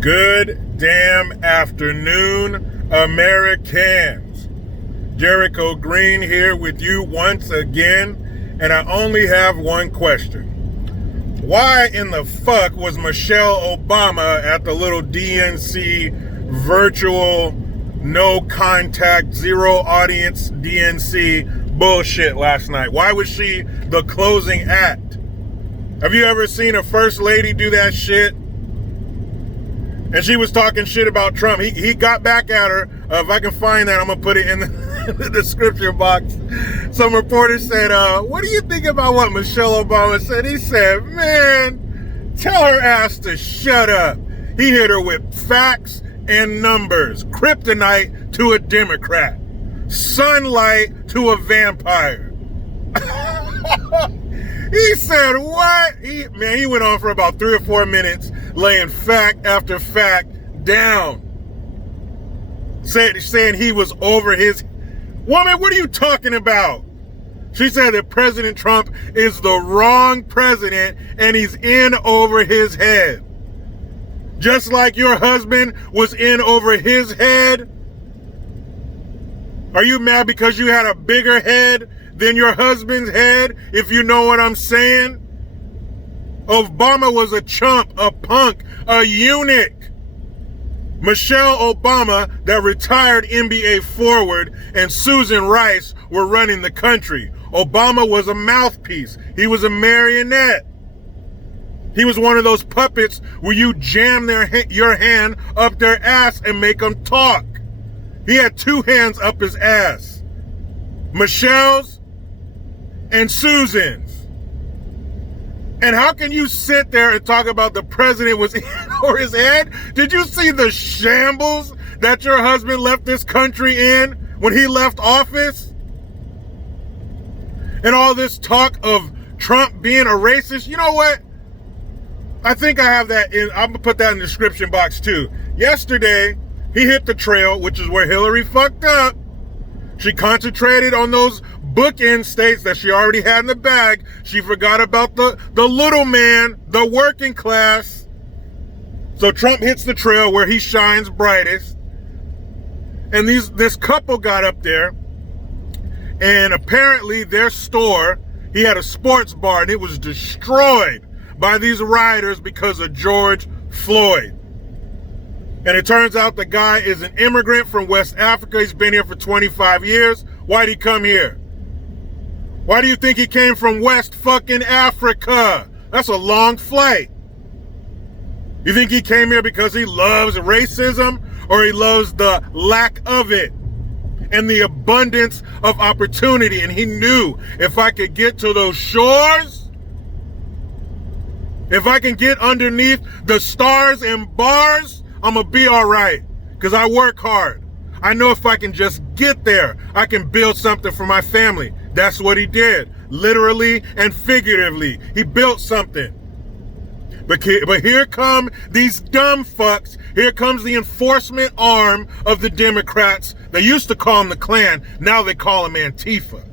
Good damn afternoon, Americans. Jericho Green here with you once again, and I only have one question. Why in the fuck was Michelle Obama at the little DNC virtual no contact, zero audience DNC bullshit last night? Why was she the closing act? Have you ever seen a first lady do that shit? And she was talking shit about Trump. He got back at her. If I can find that, I'm going to put it in the description box. Some reporter said, what do you think about what Michelle Obama said? He said, man, tell her ass to shut up. He hit her with facts and numbers. Kryptonite to a Democrat. Sunlight to a vampire. He said, what? He went on for about 3 or 4 minutes, laying fact after fact down. Saying he was over his... Woman, what are you talking about? She said that President Trump is the wrong president and he's in over his head. Just like your husband was in over his head. Are you mad because you had a bigger head than your husband's head, if you know what I'm saying? Obama was a chump, a punk, a eunuch. Michelle Obama, that retired NBA forward, and Susan Rice were running the country. Obama was a mouthpiece. He was a marionette. He was one of those puppets where you jam your hand up their ass and make them talk. He had 2 hands up his ass. Michelle's and Susan's. And how can you sit there and talk about the president was in over his head? Did you see the shambles that your husband left this country in when he left office? And all this talk of Trump being a racist. You know what? I think I have that in. I'm going to put that in the description box too. Yesterday, he hit the trail, which is where Hillary fucked up. She concentrated on those bookend states that she already had in the bag. She forgot about the little man, the working class. So Trump hits the trail where he shines brightest. And this couple got up there, and apparently their store, he had a sports bar, and it was destroyed by these rioters because of George Floyd. And it turns out the guy is an immigrant from West Africa. He's been here for 25 years. Why'd he come here? Why do you think he came from West fucking Africa? That's a long flight. You think he came here because he loves racism, or he loves the lack of it and the abundance of opportunity? And he knew, if I could get to those shores, if I can get underneath the stars and bars, I'm gonna be all right, because I work hard. I know if I can just get there, I can build something for my family. That's what he did, literally and figuratively. He built something. But here come these dumb fucks. Here comes the enforcement arm of the Democrats. They used to call them the Klan. Now they call them Antifa.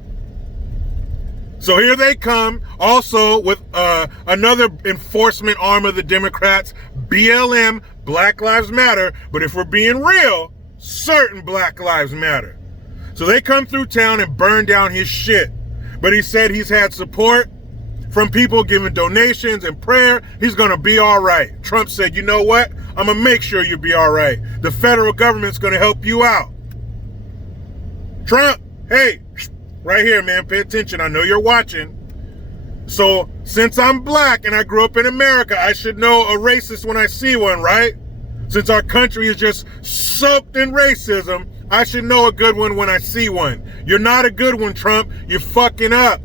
So here they come, also with another enforcement arm of the Democrats, BLM, Black Lives Matter. But if we're being real, certain Black Lives Matter. So they come through town and burn down his shit. But he said he's had support from people giving donations and prayer. He's going to be all right. Trump said, you know what? I'm going to make sure you be all right. The federal government's going to help you out. Trump, hey, right here, man, pay attention. I know you're watching. So since I'm black and I grew up in America, I should know a racist when I see one, right? Since our country is just soaked in racism, I should know a good one when I see one. You're not a good one, Trump. You're fucking up.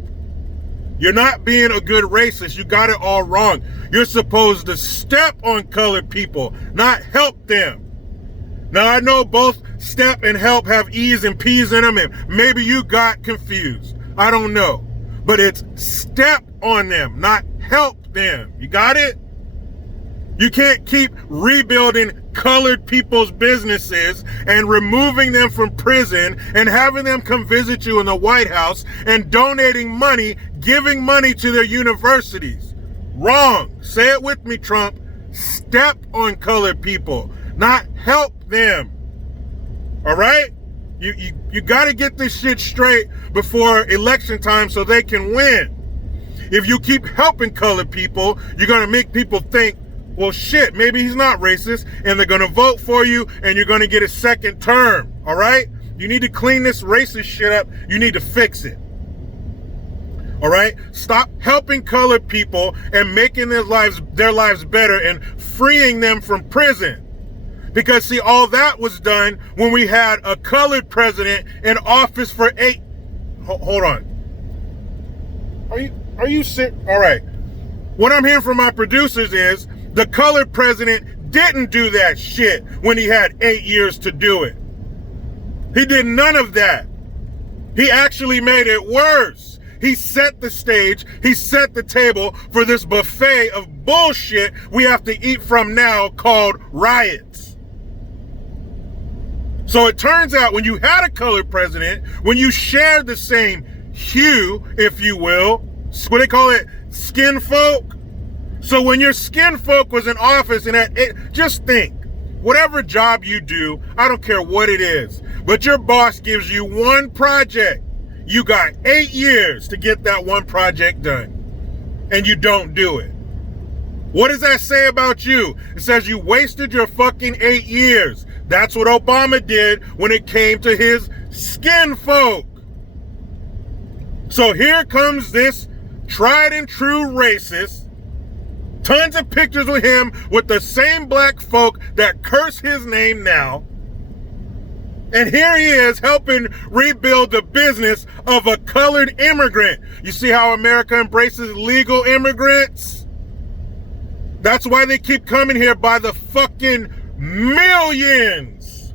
You're not being a good racist. You got it all wrong. You're supposed to step on colored people, not help them. Now, I know both step and help have E's and P's in them, and maybe you got confused. I don't know. But it's step on them, not help them. You got it? You can't keep rebuilding colored people's businesses and removing them from prison and having them come visit you in the White House and donating money, giving money to their universities. Wrong. Say it with me, Trump. step on colored people, not help them. All right? You got to get this shit straight before election time so they can win. If you keep helping colored people, you're going to make people think, well, shit, maybe he's not racist, and they're going to vote for you, and you're going to get a second term. All right? You need to clean this racist shit up. You need to fix it. All right? Stop helping colored people and making their lives better and freeing them from prison. Because, see, all that was done when we had a colored president in office for 8... Hold on. Are you sick? All right. What I'm hearing from my producers is the colored president didn't do that shit when he had 8 years to do it. He did none of that. He actually made it worse. He set the stage, he set the table for this buffet of bullshit we have to eat from now called riots. So it turns out when you had a colored president, when you shared the same hue, if you will, what they call it, skin folk. So when your skin folk was in office and just think, whatever job you do, I don't care what it is, but your boss gives you one project. You got 8 years to get that one project done, and you don't do it. What does that say about you? It says you wasted your fucking 8 years. That's what Obama did when it came to his skin folk. So here comes this tried and true racist. Tons of pictures with him with the same black folk that curse his name now. And here he is helping rebuild the business of a colored immigrant. You see how America embraces legal immigrants? That's why they keep coming here by the fucking millions.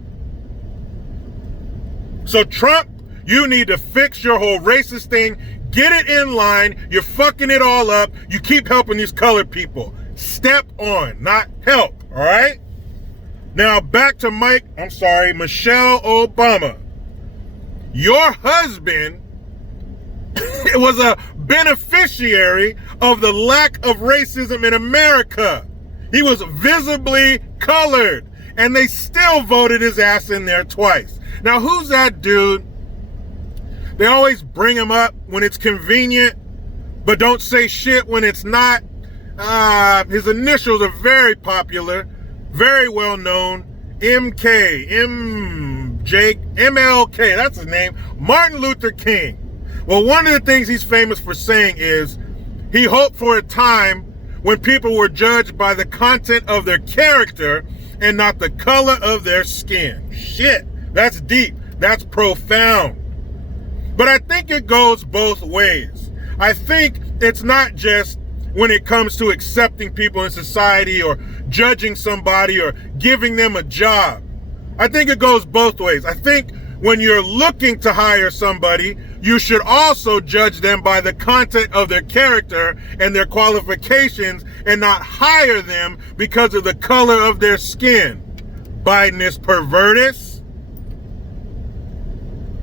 So Trump, you need to fix your whole racist thing. Get it in line. You're fucking it all up. You keep helping these colored people. Step on, not help, all right? Now back to Michelle Obama. Your husband was a beneficiary of the lack of racism in America. He was visibly colored, and they still voted his ass in there twice. Now, who's that dude? They always bring him up when it's convenient, but don't say shit when it's not. His initials are very popular, very well known. MLK, that's his name. Martin Luther King. Well, one of the things he's famous for saying is he hoped for a time when people were judged by the content of their character and not the color of their skin. Shit, that's deep. That's profound. But I think it goes both ways. I think it's not just when it comes to accepting people in society or judging somebody or giving them a job. I think it goes both ways. I think when you're looking to hire somebody, you should also judge them by the content of their character and their qualifications and not hire them because of the color of their skin. Biden is pervertus.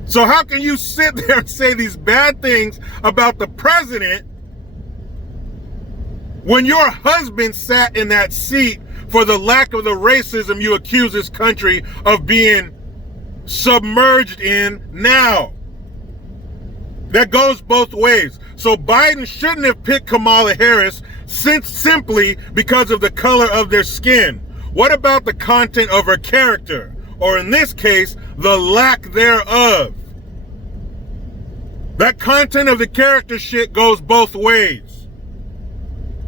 So how can you sit there and say these bad things about the president when your husband sat in that seat for the lack of the racism you accuse this country of being submerged in now? That goes both ways. So Biden shouldn't have picked Kamala Harris simply because of the color of their skin. What about the content of her character? Or in this case, the lack thereof. That content of the character shit goes both ways.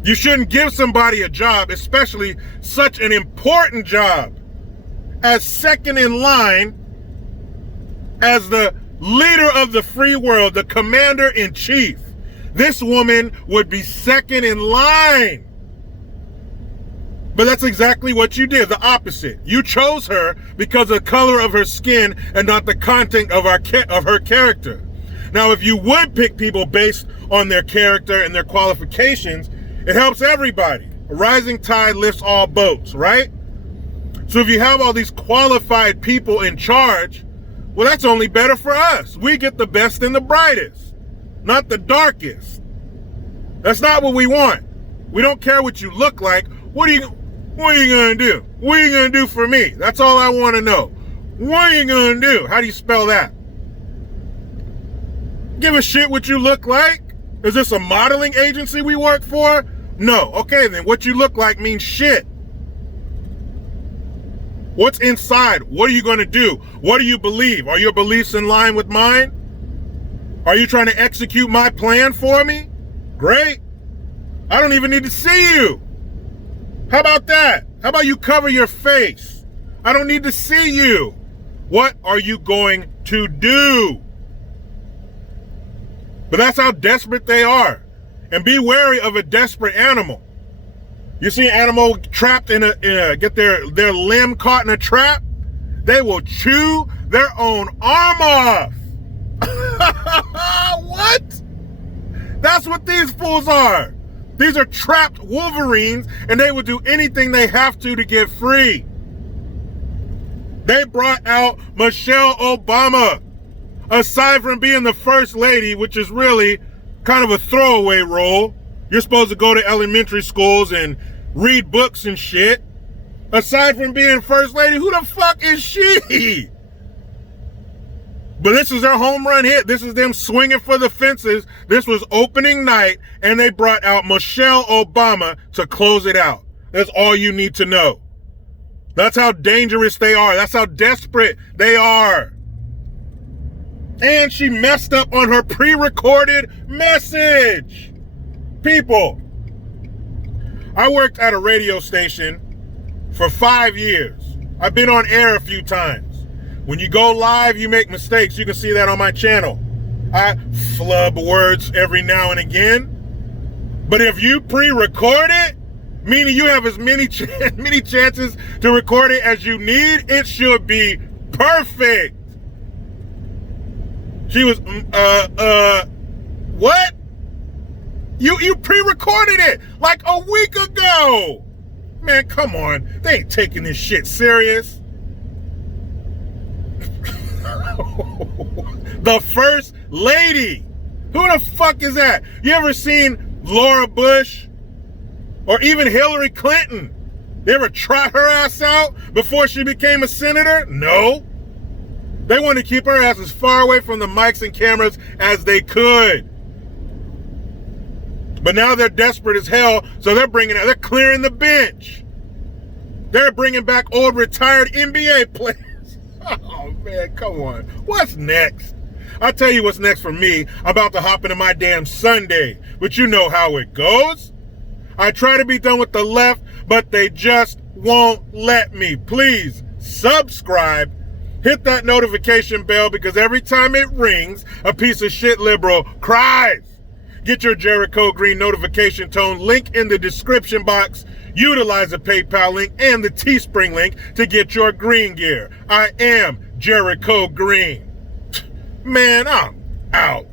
You shouldn't give somebody a job, especially such an important job, as second in line as the leader of the free world, the commander-in-chief. This woman would be second in line. But that's exactly what you did, the opposite. You chose her because of the color of her skin and not the content of her character. Now, if you would pick people based on their character and their qualifications, it helps everybody. A rising tide lifts all boats, right? So if you have all these qualified people in charge, well, that's only better for us. We get the best and the brightest, not the darkest. That's not what we want. We don't care what you look like. What are you gonna do? What are you gonna do for me? That's all I want to know. What are you gonna do? How do you spell that? Give a shit what you look like? Is this a modeling agency we work for? No. Okay, then what you look like means shit. What's inside? What are you going to do? What do you believe? Are your beliefs in line with mine? Are you trying to execute my plan for me? Great. I don't even need to see you. How about that? How about you cover your face? I don't need to see you. What are you going to do? But that's how desperate they are. And be wary of a desperate animal. You see an animal trapped get their limb caught in a trap, they will chew their own arm off. What? That's what these fools are. These are trapped wolverines, and they will do anything they have to get free. They brought out Michelle Obama. Aside from being the first lady, which is really kind of a throwaway role. You're supposed to go to elementary schools and read books and shit. Aside from being first lady, who the fuck is she? But this is their home run hit. This is them swinging for the fences. This was opening night, and they brought out Michelle Obama to close it out. That's all you need to know. That's how dangerous they are. That's how desperate they are. And she messed up on her pre-recorded message. People, I worked at a radio station for 5 years. I've been on air a few times. When you go live, you make mistakes. You can see that on my channel. I flub words every now and again. But if you pre-record it, meaning you have as many chances to record it as you need, it should be perfect. She was, what? You pre-recorded it like a week ago. Man, come on. They ain't taking this shit serious. The first lady. Who the fuck is that? You ever seen Laura Bush or even Hillary Clinton? They ever trot her ass out before she became a senator? No. They wanted to keep her ass as far away from the mics and cameras as they could. But now they're desperate as hell, so they're clearing the bench. They're bringing back old retired NBA players. Oh man, come on. What's next? I'll tell you what's next for me. I'm about to hop into my damn Sunday, but you know how it goes. I try to be done with the left, but they just won't let me. Please subscribe. Hit that notification bell because every time it rings, a piece of shit liberal cries. Get your Jericho Green notification tone link in the description box. Utilize the PayPal link and the Teespring link to get your green gear. I am Jericho Green. Man, I'm out.